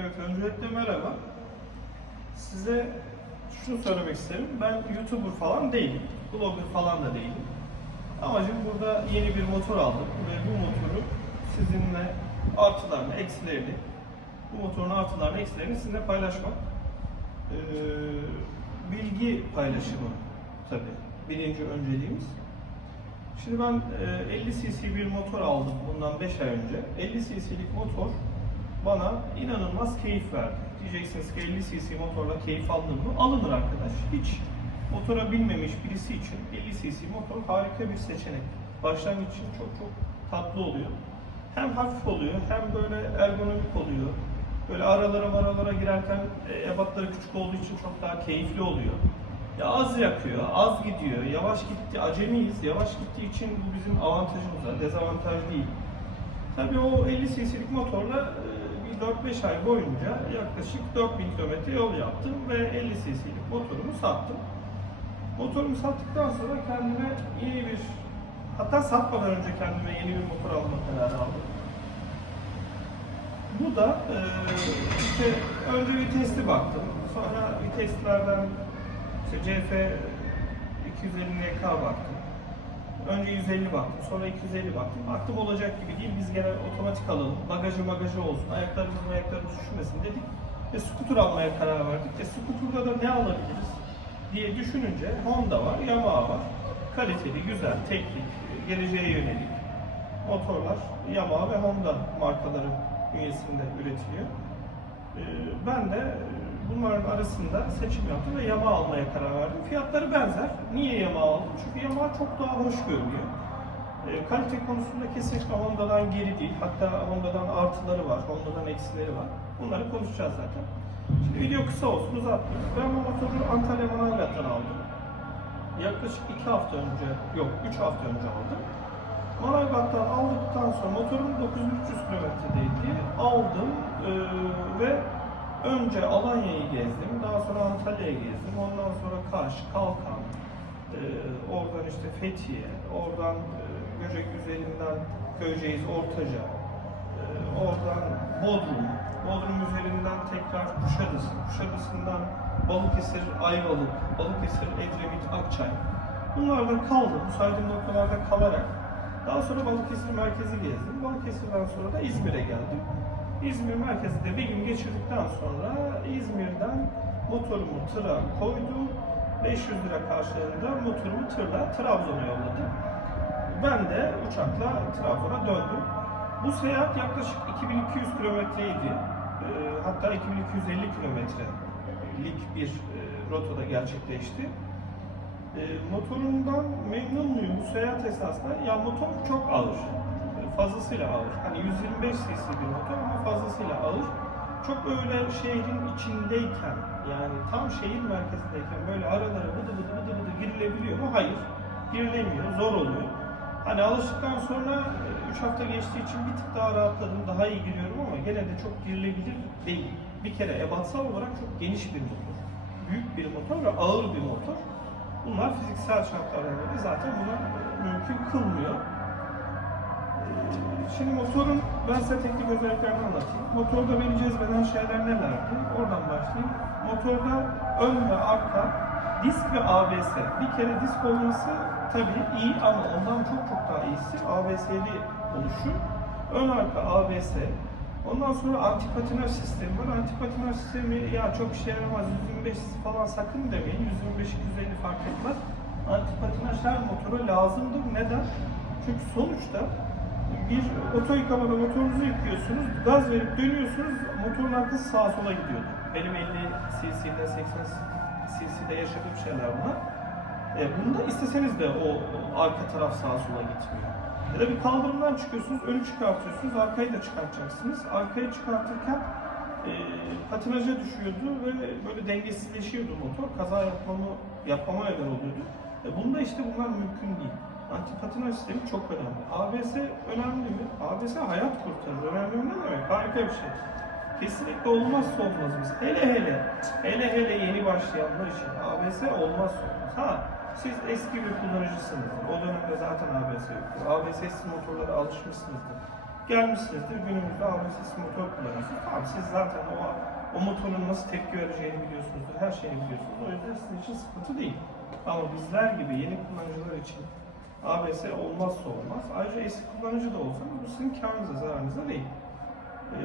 Evet, öncelikle merhaba. Size şunu söylemek isterim. Ben YouTuber falan değilim. Blogger falan da değilim. Amacım burada yeni bir motor aldım ve bu motoru sizinle artılarını, eksilerini, bu motorun artılarını, eksilerini sizinle paylaşmak. Ee, bilgi paylaşımı tabii birinci önceliğimiz. Şimdi ben e, 50 cc bir motor aldım bundan 5 ay önce. 50 cc'lik motor bana inanılmaz keyif verdi. Diyeceksiniz ki 50 cc motorla keyif aldın mı? Alınır arkadaş. Hiç motora binmemiş birisi için 50 cc motor harika bir seçenek. Başlangıç için çok çok tatlı oluyor. Hem hafif oluyor hem böyle ergonomik oluyor. Böyle aralara maralara girerken e, ebatları küçük olduğu için çok daha keyifli oluyor. Ya az yakıyor, az gidiyor, yavaş gitti, acemiyiz. Yavaş gittiği için bu bizim avantajımıza, dezavantaj değil. Tabii o 50 cc'lik motorla 4-5 ay boyunca yaklaşık 4000 kilometre yol yaptım ve 50 cc'lik motorumu sattım. Motorumu sattıktan sonra kendime yeni bir, hatta satmadan önce kendime yeni bir motor alma kararı aldım. Bu da e, işte önce vitesli baktım. Sonra viteslerden işte CF 250NK baktım. Önce 150 baktım, sonra 250 baktım. Baktım olacak gibi değil, biz gene otomatik alalım, bagajı magajı olsun, ayaklarımız ayaklarımız üşümesin dedik. Ve scooter almaya karar verdik. E scooter'da da ne alabiliriz diye düşününce Honda var, Yamaha var. Kaliteli, güzel, teknik, geleceğe yönelik motorlar Yamaha ve Honda markaları bünyesinde üretiliyor. Ee, Ben de bunların arasında seçim yaptım ve Yamaha almaya karar verdim. Fiyatları benzer. Niye Yamaha aldım? Çünkü Yamaha çok daha hoş görünüyor. Ee, Kalite konusunda kesinlikle Honda'dan geri değil. Hatta Honda'dan artıları var, Honda'dan eksileri var. Bunları konuşacağız zaten. Şimdi video kısa olsun, uzatmayayım. Ben bu motoru Antalya Manavgat'tan aldım. Yaklaşık 2 hafta önce, yok 3 hafta önce aldım. Manavgat'tan aldıktan sonra motorum 9300 kilometredeydi. Aldım eee, ve önce Alanya'yı gezdim, daha sonra Antalya'yı gezdim, ondan sonra Kaş, Kalkan, eee, oradan işte Fethiye, oradan eee, Göcek üzerinden Köyceğiz, Ortaca, eee, oradan Bodrum, Bodrum üzerinden tekrar Kuşadası, Kuşadası'ndan Balıkesir, Ayvalık, Balıkesir, Edremit, Akçay. Bunlarda kaldım, saydığım noktalarda kalarak daha sonra Balıkesir merkezi gezdim. Balıkesir'den sonra da İzmir'e geldim. İzmir merkezinde bir gün geçirdikten sonra İzmir'den motorumu tıra koydum. 500 lira karşılığında motorumu tırla Trabzon'a yolladım. Ben de uçakla Trabzon'a döndüm. Bu seyahat yaklaşık 2200 kilometreydi. Ee, hatta 2250 kilometrelik bir e, rotada gerçekleşti. E, motorundan memnun muyum bu seyahat esasında? Ya motor çok ağır. E, Fazlasıyla ağır. Hani 125 cc bir motor ama fazlasıyla ağır. Çok böyle şehrin içindeyken yani tam şehir merkezindeyken böyle aralara bıdı bıdı bıdı bıdı girilebiliyor mu? Hayır. Girilemiyor. Zor oluyor. Hani alıştıktan sonra 3 hafta geçtiği için bir tık daha rahatladım. Daha iyi giriyorum ama gene de çok girilebilir değil. Bir kere ebatsal olarak çok geniş bir motor. Büyük bir motor ve ağır bir motor. Bunlar fiziksel şartlardan dolayı zaten buna mümkün kılmıyor. Şimdi motorun, ben size teknik özelliklerini anlatayım. Motorda beni cezbeden şeyler nelerdi? Oradan başlayayım. Motorda ön ve arka disk ve ABS. Bir kere disk olması tabii iyi ama ondan çok çok daha iyisi ABS'li oluşu. Ön arka ABS. Ondan sonra antipatinaj sistemi var. Antipatinaj sistemi ya çok işe yaramaz 125 falan sakın demeyin. 125-250 fark etmez. Antipatinaj her motora lazımdır. Neden? Çünkü sonuçta bir oto yıkamada motorunuzu yıkıyorsunuz, gaz verip dönüyorsunuz, motorun arkası sağa sola gidiyor. Benim 50 cc'de, 80 cc'de yaşadığım şeyler bunlar. E, bunda isteseniz de o arka taraf sağa sola gitmiyor. Ya da bir kaldırımdan çıkıyorsunuz, önü çıkartıyorsunuz, arkayı da çıkartacaksınız. Arkayı çıkartırken e, patinaja düşüyordu ve böyle dengesizleşiyordu motor. Kaza yapmamı, yapmama neden oluyordu. E, bunda işte bunlar mümkün değil. Antipatinaj sistemi çok önemli. ABS önemli mi? ABS hayat kurtarır. Önemli mi ne demek? Harika bir şey. Kesinlikle olmazsa olmazımız. Hele hele, hele hele yeni başlayanlar için ABS olmazsa olmaz. Ha, siz eski bir kullanıcısınızdır. O dönemde zaten ABS yoktu. ABS'siz motorlara alışmışsınızdır. gelmişsinizdir. Günümüzde ABS'siz motor kullanıyorsunuz. Tamam siz zaten o, o motorun nasıl tepki vereceğini biliyorsunuzdur. Her şeyini biliyorsunuz. O yüzden sizin için sıkıntı değil. Ama bizler gibi yeni kullanıcılar için ABS olmazsa olmaz. Ayrıca eski kullanıcı da olsa bu sizin karınıza, zararınıza değil. Ee,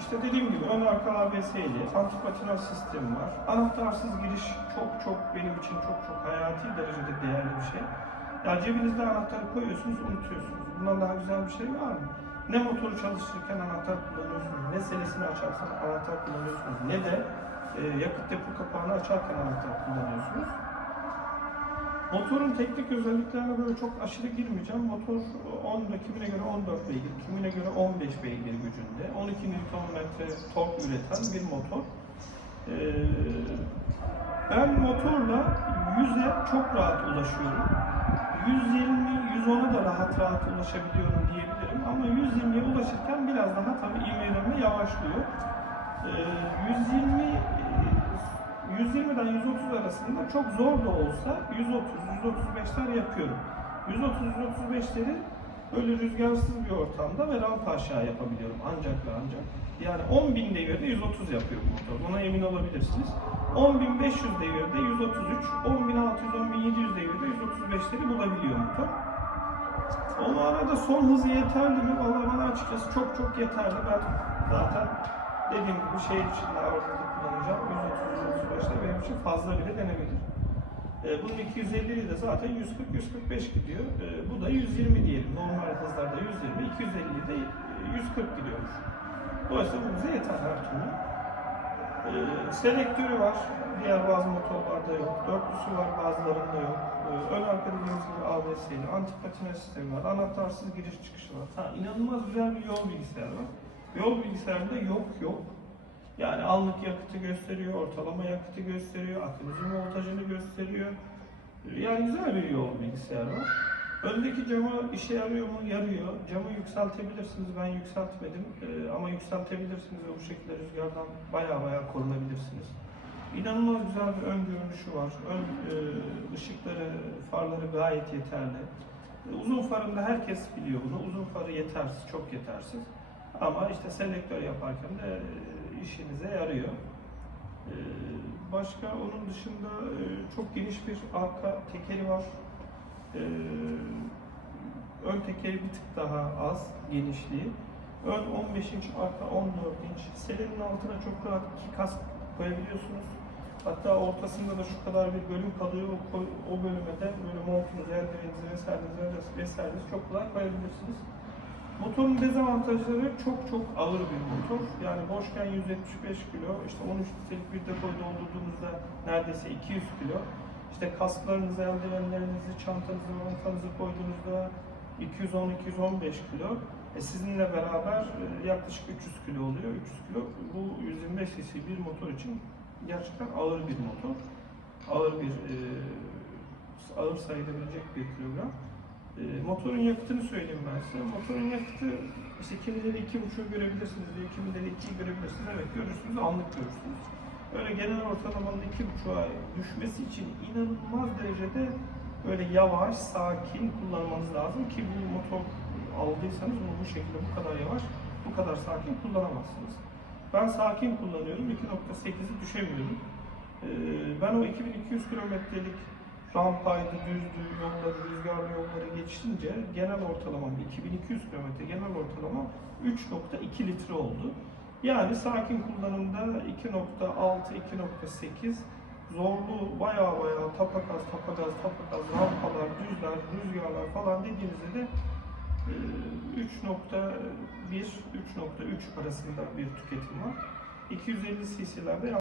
işte dediğim gibi ön arka ABS'li, antipatinaj sistemi var. Anahtarsız giriş çok çok benim için çok çok hayati derecede değerli bir şey. Ya cebinizde anahtarı koyuyorsunuz, unutuyorsunuz. Bundan daha güzel bir şey var mı? Ne motoru çalıştırırken anahtar kullanıyorsunuz, ne selesini açarsan anahtar kullanıyorsunuz, ne de e, yakıt depo kapağını açarken anahtar kullanıyorsunuz. Motorun teknik özelliklerine böyle çok aşırı girmeyeceğim. Motor 10, kimine göre 14 beygir, kimine göre 15 beygir gücünde. 12 Nm tork üreten bir motor. Ee, ben motorla 100'e çok rahat ulaşıyorum. 120, 110'a da rahat rahat ulaşabiliyorum diyebilirim. Ama 120'ye ulaşırken biraz daha tabii ivmelenme yavaşlıyor. Ee, 120 e, 120'den 130 arasında çok zor da olsa 130, 135'ler yapıyorum. 130, 135'leri böyle rüzgarsız bir ortamda ve rampa aşağı yapabiliyorum ancak ve ancak. Yani 10 bin devirde 130 yapıyor bu motor. Buna emin olabilirsiniz. 10.500 devirde 133, 10.600, 10.700 devirde 135'leri bulabiliyor motor. O arada son hızı yeterli mi? Vallahi bana açıkçası çok çok yeterli. Ben zaten dediğim gibi şehir içinde Avrupa'da kullanacağım. 130-135'te benim için fazla bile denebilir. E, bunun 250'li de zaten 140-145 gidiyor. E, bu da 120 diyelim. Normal hızlarda 120, 250'li de e, 140 gidiyormuş. Dolayısıyla bu bize yeter her türlü. E, selektörü var. Diğer bazı motorlarda yok. Dörtlüsü var bazılarında yok. E, ön arka dediğimiz gibi ABS'li, antipatinaj sistemi var. Anahtarsız giriş çıkışı var. Ha, inanılmaz güzel bir yol bilgisayarı var. Yol bilgisayarında yok yok. Yani anlık yakıtı gösteriyor, ortalama yakıtı gösteriyor, akımızın voltajını gösteriyor. Yani güzel bir yol bilgisayar var. Öndeki cama işe yarıyor mu? Yarıyor. Camı yükseltebilirsiniz. Ben yükseltmedim Ee, ama yükseltebilirsiniz ve bu şekilde rüzgardan baya baya korunabilirsiniz. İnanılmaz güzel bir ön görünüşü var. Ön e, ışıkları, farları gayet yeterli. Uzun farında herkes biliyor bunu. Uzun farı yetersiz, çok yetersiz. Ama işte selektör yaparken de e, işinize yarıyor. E, Başka onun dışında e, çok geniş bir arka tekeri var. Ön tekeri bir tık daha az genişliği. Ön 15 inç, arka 14 inç. Selenin altına çok rahat iki kask koyabiliyorsunuz. Hatta ortasında da şu kadar bir bölüm kalıyor. O, o bölüme de böyle montunuzu, eldiveninizi vesairenizi vesairenizi çok kolay koyabilirsiniz. Motorun dezavantajları çok çok ağır bir motor. Yani boşken 175 kilo, işte 13 litrelik bir depoyu doldurduğunuzda neredeyse 200 kilo. İşte kasklarınızı, eldivenlerinizi, çantanızı, mantanızı koyduğunuzda 210-215 kilo. E sizinle beraber e, yaklaşık 300 kilo oluyor. 300 kilo bu 125 cc bir motor için gerçekten ağır bir motor. Ağır bir e, ağır sayılabilecek bir kilogram. E, motorun yakıtını söyleyeyim ben size. Motorun yakıtı işte kimileri iki buçuğu görebilirsiniz diyor, kimileri ikiyi görebilirsiniz. Evet görürsünüz, anlık görürsünüz. Öyle genel ortalamanın iki buçuğa düşmesi için inanılmaz derecede böyle yavaş, sakin kullanmanız lazım ki bu motor aldıysanız bunu bu şekilde bu kadar yavaş, bu kadar sakin kullanamazsınız. Ben sakin kullanıyorum, 2.8'i düşemiyorum. Ee, ben o 2200 kilometrelik rampaydı, düzdü, yolları, rüzgarlı yolları geçince genel ortalamam 2200 kilometre genel ortalama 3.2 litre oldu. Yani sakin kullanımda 2.6, 2.8 zorlu baya baya tapagaz, tapagaz, tapagaz, rampalar, düzler, rüzgarlar falan dediğinizde de e, 3.1, 3.3 arasında bir tüketim var. 250 cc'lerde